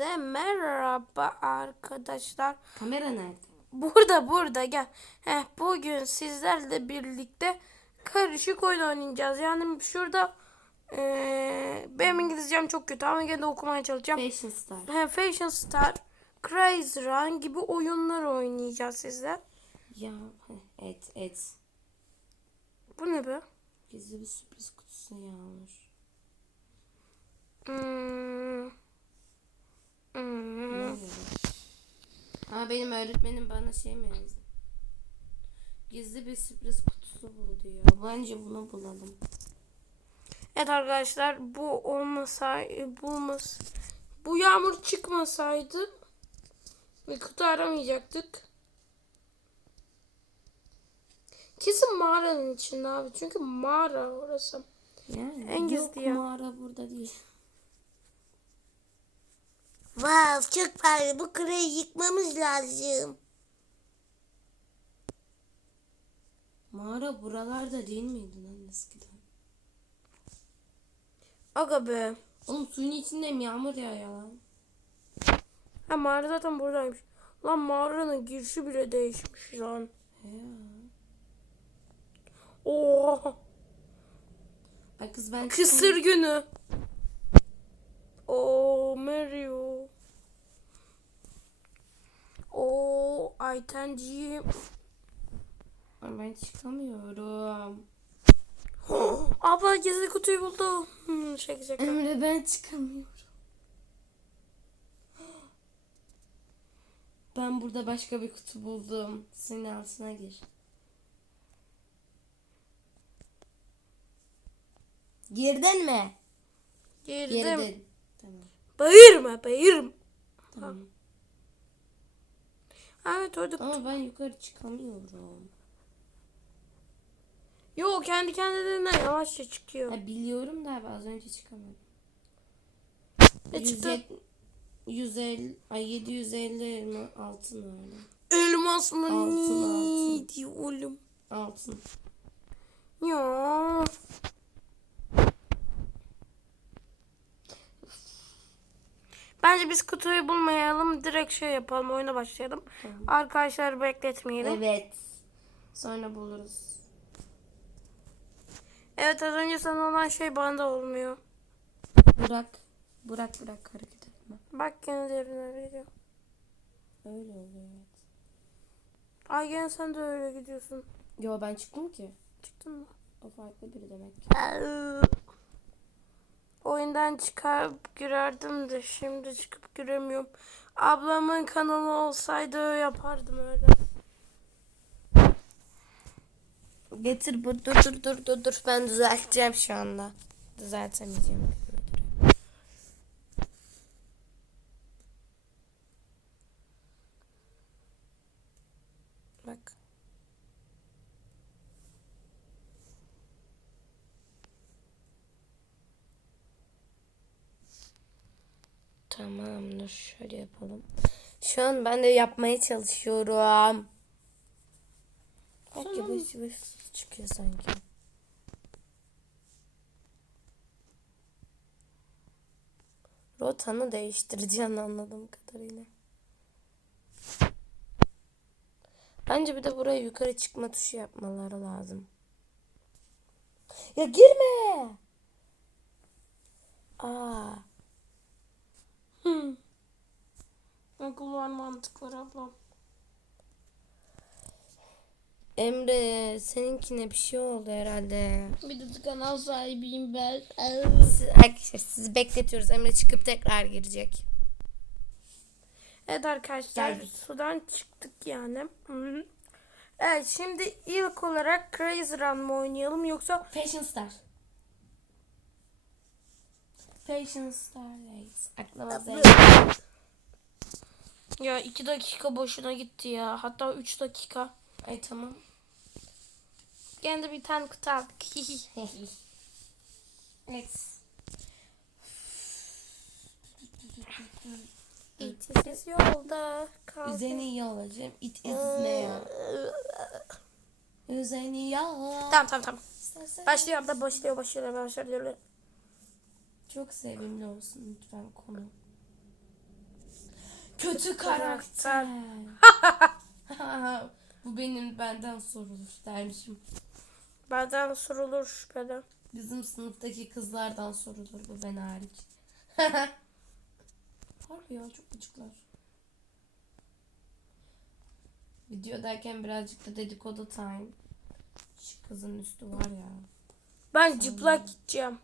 Hepinize merhaba arkadaşlar. Kamera nerede? Burada burada gel. Heh, bugün sizlerle birlikte karışık oyun oynayacağız. Yani şurada eee benim İngilizcem çok kötü ama gene de okumaya çalışacağım. Fashion Star. He, Fashion Star, Crazy Run gibi oyunlar oynayacağız sizler. Ya et et. Bu ne be? Gizli bir sürpriz kutusu yağmur. Hmm. Hmm. Aa benim öğretmenim bana şey mi yazdı? Gizli bir sürpriz kutusu buldu ya. Bence bunu bulalım. Evet arkadaşlar bu olmasaydı bulmaz. Bu yağmur çıkmasaydı bir kutu aramayacaktık. Kesin mağaranın içinde abi. Çünkü mağara orası. Yani En gizli yok ya. mağara burada değil. Wow çok pahalı. Bu kırayı yıkmamız lazım. Mağara buralarda değil miydi lan eskiden? Aga be. Oğlum suyun içinde mi yağmur yağıyor lan? Ha mağara zaten buradaymış. Lan mağaranın girişi bile değişmiş lan. He ya. Oha. Ay kız ben Kısır günü. Oo Mario. Oo Aytenciğim. Ay ben çıkamıyorum. Abla gizli kutuyu buldu. Hmm, şaka şaka. Emre ben çıkamıyorum. Ben burada başka bir kutu buldum. Senin altına gir. Girdin mi? Girdim. Girdin. Tamam. Bağırma bağırma. Tamam. Evet orada kutu. Ama ben yukarı çıkamıyorum. Yo kendi kendine yavaşça çıkıyor. Ha, biliyorum da abi az önce çıkamadım. Ne çıktı? 170 150 ay 750 elma altın öyle. Elmas mı? Altın, altın. Diyor oğlum? Altın. Ya. Bence biz kutuyu bulmayalım. Direkt şey yapalım. Oyuna başlayalım. Tamam. Arkadaşlar bekletmeyelim. Evet. Sonra buluruz. Evet az önce sana olan şey bana olmuyor. Bırak. Bırak bırak hareket etme. Bak gene derine veriyor. Öyle oluyor evet. Ay gene sen de öyle gidiyorsun. Yo ben çıktım ki. Çıktın mı? O farklı biri demek ki. Oyundan çıkıp girerdim de şimdi çıkıp giremiyorum. Ablamın kanalı olsaydı yapardım öyle. Getir bu dur dur dur dur dur ben düzelteceğim şu anda. Düzeltemeyeceğim. Bak. Tamam dur şöyle yapalım. Şu an ben de yapmaya çalışıyorum. Bak Tamam. yavaş yavaş çıkıyor sanki. Rotanı değiştireceğini anladığım kadarıyla. Bence bir de buraya yukarı çıkma tuşu yapmaları lazım. Ya girme. Aa. Hmm. Akıl var mantık var ablam. Emre seninkine bir şey oldu herhalde. Bir de kanal sahibiyim ben. Siz, arkadaşlar sizi bekletiyoruz. Emre çıkıp tekrar girecek. Evet arkadaşlar Geldik. sudan çıktık yani. Hı hı. Evet şimdi ilk olarak Crazy Run mı oynayalım yoksa Fashion Star. Fashion Star Race. Aklıma zevk. ya iki dakika boşuna gitti ya hatta üç dakika. Ay tamam. Gene de bir tane kutu aldık. evet. İtiz yolda kaldı. Üzeni iyi olacağım. It is ne ya? Üzeni ya. Tamam tamam tamam. Başlıyor abla başlıyor başlıyor başlıyor. Çok sevimli olsun lütfen konu. Kötü karakter. Bu benim benden sorulur dermişim. Benden sorulur şüpheli. Bizim sınıftaki kızlardan sorulur bu ben hariç. Harbi ya çok gıcıklar. Video derken birazcık da dedikodu time. Şu kızın üstü var ya. Ben cıplak gideceğim.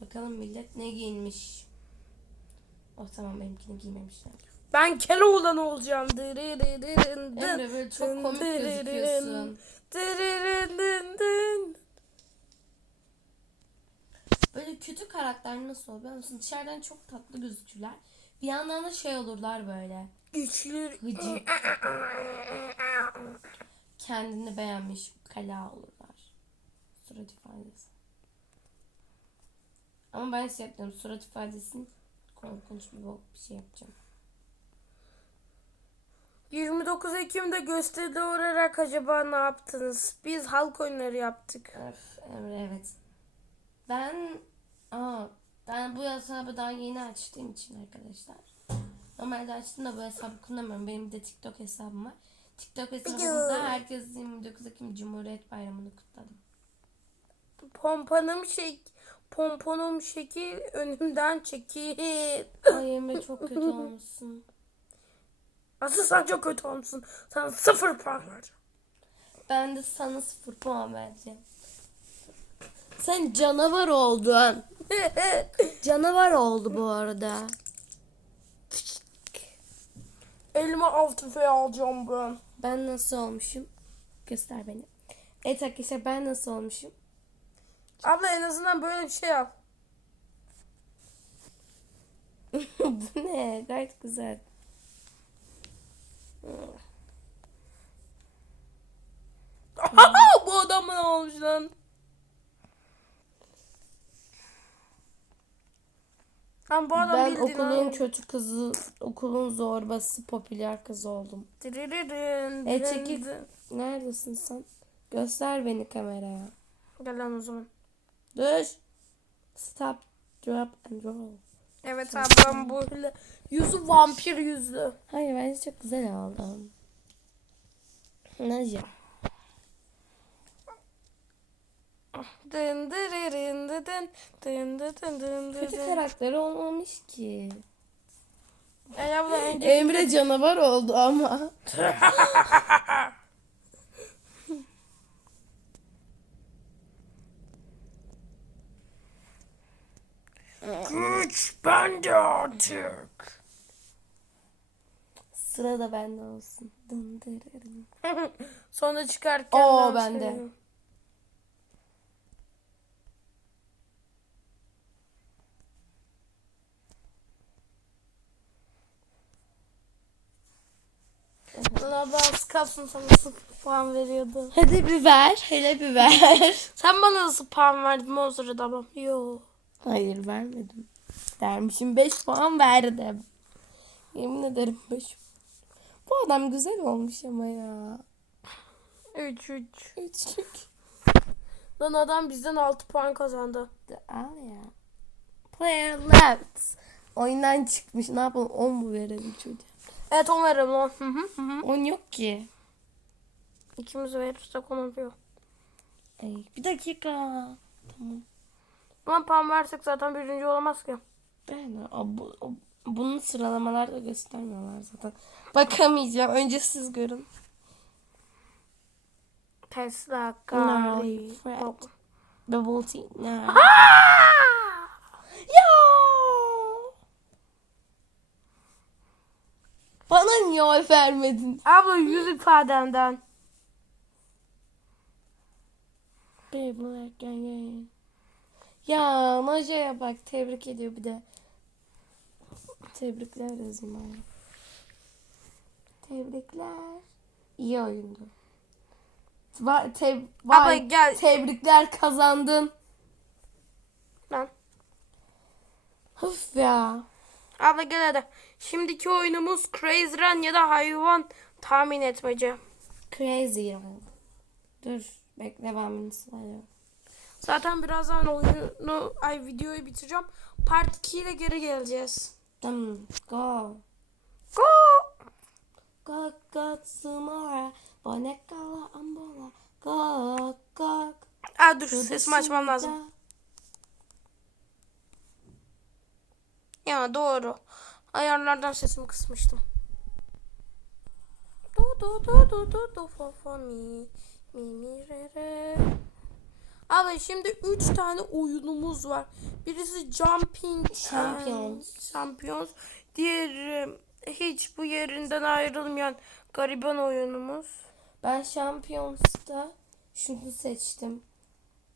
Bakalım millet ne giyinmiş. Oh tamam benimkini giymemişler. Ben Keloğlan olacağım. Emre böyle çok komik gözüküyorsun. Böyle kötü karakter nasıl oluyor biliyor musun? Dışarıdan çok tatlı gözükürler. Bir yandan da şey olurlar böyle. Güçlü. Gıcık. Kendini beğenmiş kala olurlar. Surat ifadesi. Ama ben şey yaptım. Surat ifadesini korkunç bir bok bir şey yapacağım. 29 Ekim'de gösteride uğrayarak acaba ne yaptınız? Biz halk oyunları yaptık. Öf, Emre evet. Ben aa, ben bu hesabı daha yeni açtığım için arkadaşlar. Normalde açtığımda bu hesabı kullanmıyorum. Benim de TikTok hesabım var. TikTok hesabımda herkes 29 Ekim Cumhuriyet Bayramı'nı kutladım. Pompanım şek pomponum şekil önümden çekil. Ay Emre çok kötü olmuşsun. Asıl sen çok kötü olmuşsun. Sana sıfır puan vereceğim. Ben de sana sıfır puan vereceğim. Sen canavar oldun. Canavar oldu bu arada. Elime av tüfeği alacağım ben. Ben nasıl olmuşum? Göster beni. Evet arkadaşlar ben nasıl olmuşum? Abla en azından böyle bir şey yap. bu ne? Gayet güzel. Bu adam ne olmuş lan? Lan bu adam Ben bildiğin okulun abi. kötü kızı, okulun zorbası, popüler kızı oldum. Dırırırın, E, çekil. Neredesin sen? Göster beni kameraya. Gel lan o zaman. Dur. Stop, drop and roll. Evet ablam böyle. Yüzü vampir yüzlü. Hayır bence çok güzel oldum. Nece? Dın dırırın dı dın dın dı dın dın dı Kötü dın. karakteri olmamış ki. Ey abla önce Emre canavar oldu ama. güç bende artık. Sıra da bende olsun. Dın dırırın. Sonra çıkarken Oo, ben bende. söyleyeyim. Valla kalsın sana sıfır puan veriyordu. Hadi bir ver. Hele bir ver. Sen bana nasıl puan verdin o sırada ama? Yo. Hayır vermedim. Dermişim 5 puan verdim. Yemin ederim 5. Bu adam güzel olmuş ama ya. 3 3. Üçlük. Lan adam bizden 6 puan kazandı. Al ya. Player left. Oyundan çıkmış. Ne yapalım? 10 mu verelim çocuğa? Evet 10 veririm lan. Hı hı hı. hı. 10 yok ki. İkimiz verirsek 10 oluyor. Ay, bir dakika. Tamam. Ulan puan versek zaten birinci olamaz ki. Ben bu, o, bunu sıralamalarda göstermiyorlar zaten. Bakamayacağım. Önce siz görün. Tesla, No. Fred. Yok. Bubble tea. No. Ya. Bana niye oy vermedin? Abla yüz ifadenden. Be black gang gang. Ya Naja'ya bak tebrik ediyor bir de. Tebrikler abi. Tebrikler. İyi oyundu. Va te vay, gel. tebrikler kazandın. Lan. Hıf ya. Abla gel hadi. Şimdiki oyunumuz Crazy Run ya da hayvan tahmin etmece. Crazy ya. Dur bekle ben bunu sırayla. Zaten birazdan oyunu ay videoyu bitireceğim. Part 2 ile geri geleceğiz. Tamam. Go. Go! Go go tomorrow. Bonekala ambola. Go go. Aa dur sesimi açmam lazım. Ya doğru. Ayarlardan sesimi kısmıştım. Do do do do do do fa fa mi mi mi re re. Abi şimdi 3 tane oyunumuz var. Birisi Jumping Champions. Champions. Diğeri hiç bu yerinden ayrılmayan gariban oyunumuz. Ben Champions'ta şunu seçtim.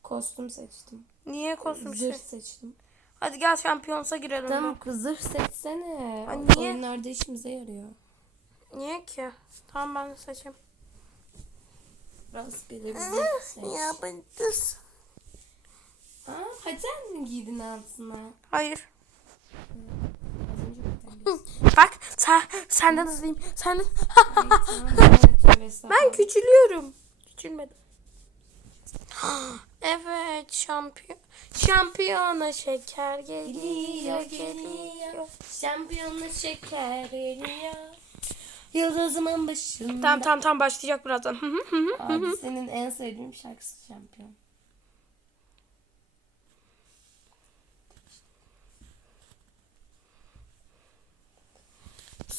Kostüm seçtim. Niye kostüm Zırh şey? seçtim. Hadi gel Champions'a girelim. Tamam zırh seçsene. O niye? Oyunlarda işimize yarıyor. Niye ki? Tamam ben de seçeyim. Rastgele bir zırh seç. Ya ben kız. Aa, paten mi giydin altına? Hayır. Bak sen, senden hızlıyım. Senden... Ben küçülüyorum. Küçülmedim. evet şampiyon. Şampiyona şeker geliyor Geliyor. Şampiyonla şeker geliyor. Yıldızımın başında. Tamam tamam tamam başlayacak birazdan. Abi senin en sevdiğin şarkısı şampiyon.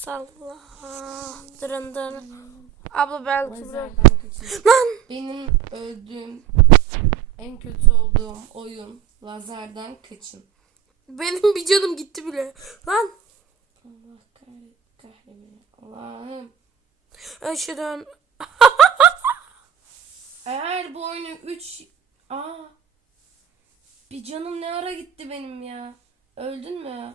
Salla. Dırın dırın. Abla belki kaçın. Lan! Benim öldüğüm en kötü olduğum oyun lazerden kaçın. Benim bir canım gitti bile. Lan. Allah kahretsin. Kahretsin. Allah'ım. Aşırı Eğer bu oyunu 3 Aa. Bir canım ne ara gitti benim ya. Öldün mü?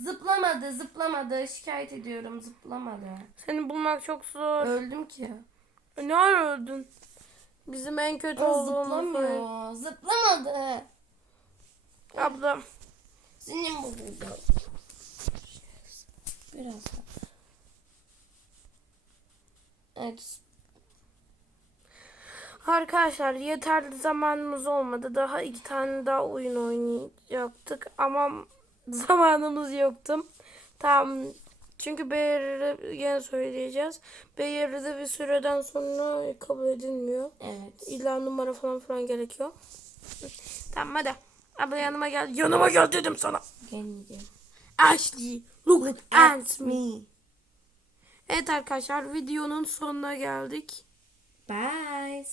Zıplamadı, zıplamadı. Şikayet ediyorum, zıplamadı. Seni bulmak çok zor. Öldüm ki. Ne ara öldün? Bizim en kötü O olduğumuz zıplamıyor. Zıplamadı. Abla. Senin bu burada. Biraz da. Evet. Arkadaşlar yeterli zamanımız olmadı. Daha iki tane daha oyun oynayacaktık ama zamanımız yoktu. Tamam. Çünkü belirli yine söyleyeceğiz. Belirli bir süreden sonra kabul edilmiyor. Evet. İlla numara falan falan gerekiyor. Tamam hadi. Abla yanıma gel. Yanıma gel dedim sana. Gelmeyeceğim. Ashley, look at me. Evet arkadaşlar videonun sonuna geldik. Bye.